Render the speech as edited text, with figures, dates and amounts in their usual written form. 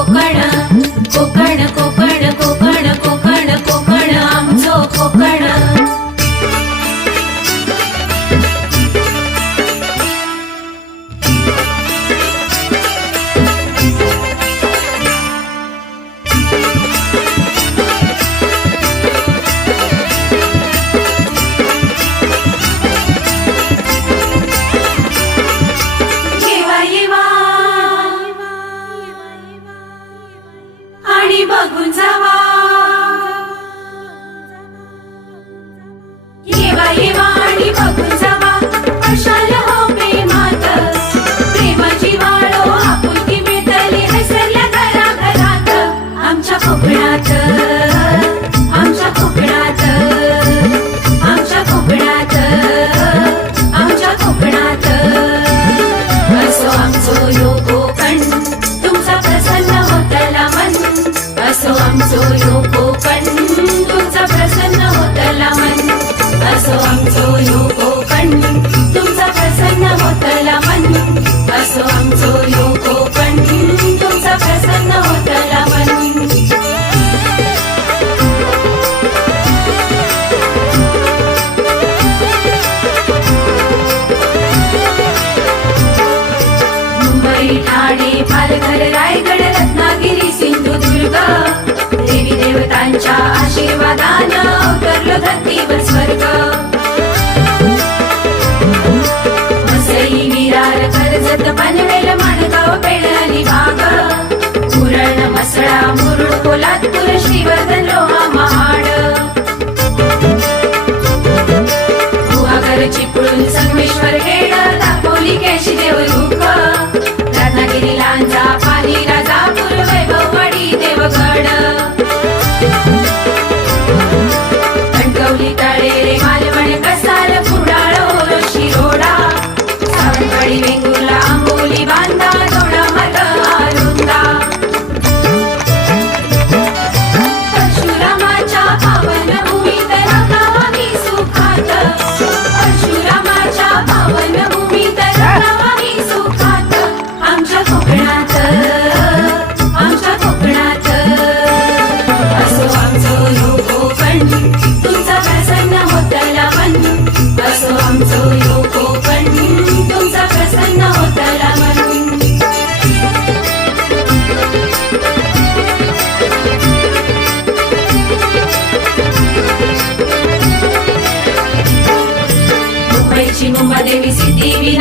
कोकण कोकण कोकण कोकण कोकण कोकण आमचो कोकण आणि बघून जावा येवा येवा आणि बघून जावा पशाल हो प्रेमात प्रेमाची वाळो आपुलकी मिळतली हैसरल्या घराघरात आमच्या कोकणात आमच्या कोकणात आमच्या कोकणात आमच्या कोकणात असो आमचो यो कोकण तुमचा प्रसन्न होतला मन असो आमचो यो कोकण तुमचा प्रसन्न होतला मन असो आमचो यो कोकण तुमचा प्रसन्न होतला मन असो आमचो यो कोकण तुमचा प्रसन्न होतला मन मुंबई ठाणे पालघर रायगड रत्नागिरी सिंधुदुर्ग देवी देवतांच्या आशीर्वादानं अवतरलो धरतीवर स्वर्ग वसई विरार कर्जत पनवेल माणगाव पेण अलिबाग उरण म्हसळा मुरुड पोलादपूर श्रीवर्धन रोहा महाड गुहागर चिपळूण संगमेश्वर हेड दापोली केशी देवरुख रत्नागिरी लांजा पाली राजापूर वैभववाडी देवगड कणकवली तळेरे मालवण कसाल कुडाळ ओरोस शिरोडा सावंतवाडी वेंगुर्ला आंबोली बांधा दोडा मार्ग आरुंदा परशुरामाच्या पावन भूमीत राहावा मी सुखात परशुरामाच्या पावन भूमीत राहावा मी सुखात आमच्या कोकणात आमच्या कोकणात असो आमचो यो कोकण तुमचा प्रसन्न होतला मन असो आमचो यो कोकण तुमचा प्रसन्न होतला मन मुंबईची मुंबादेवी सिद्धिविनायक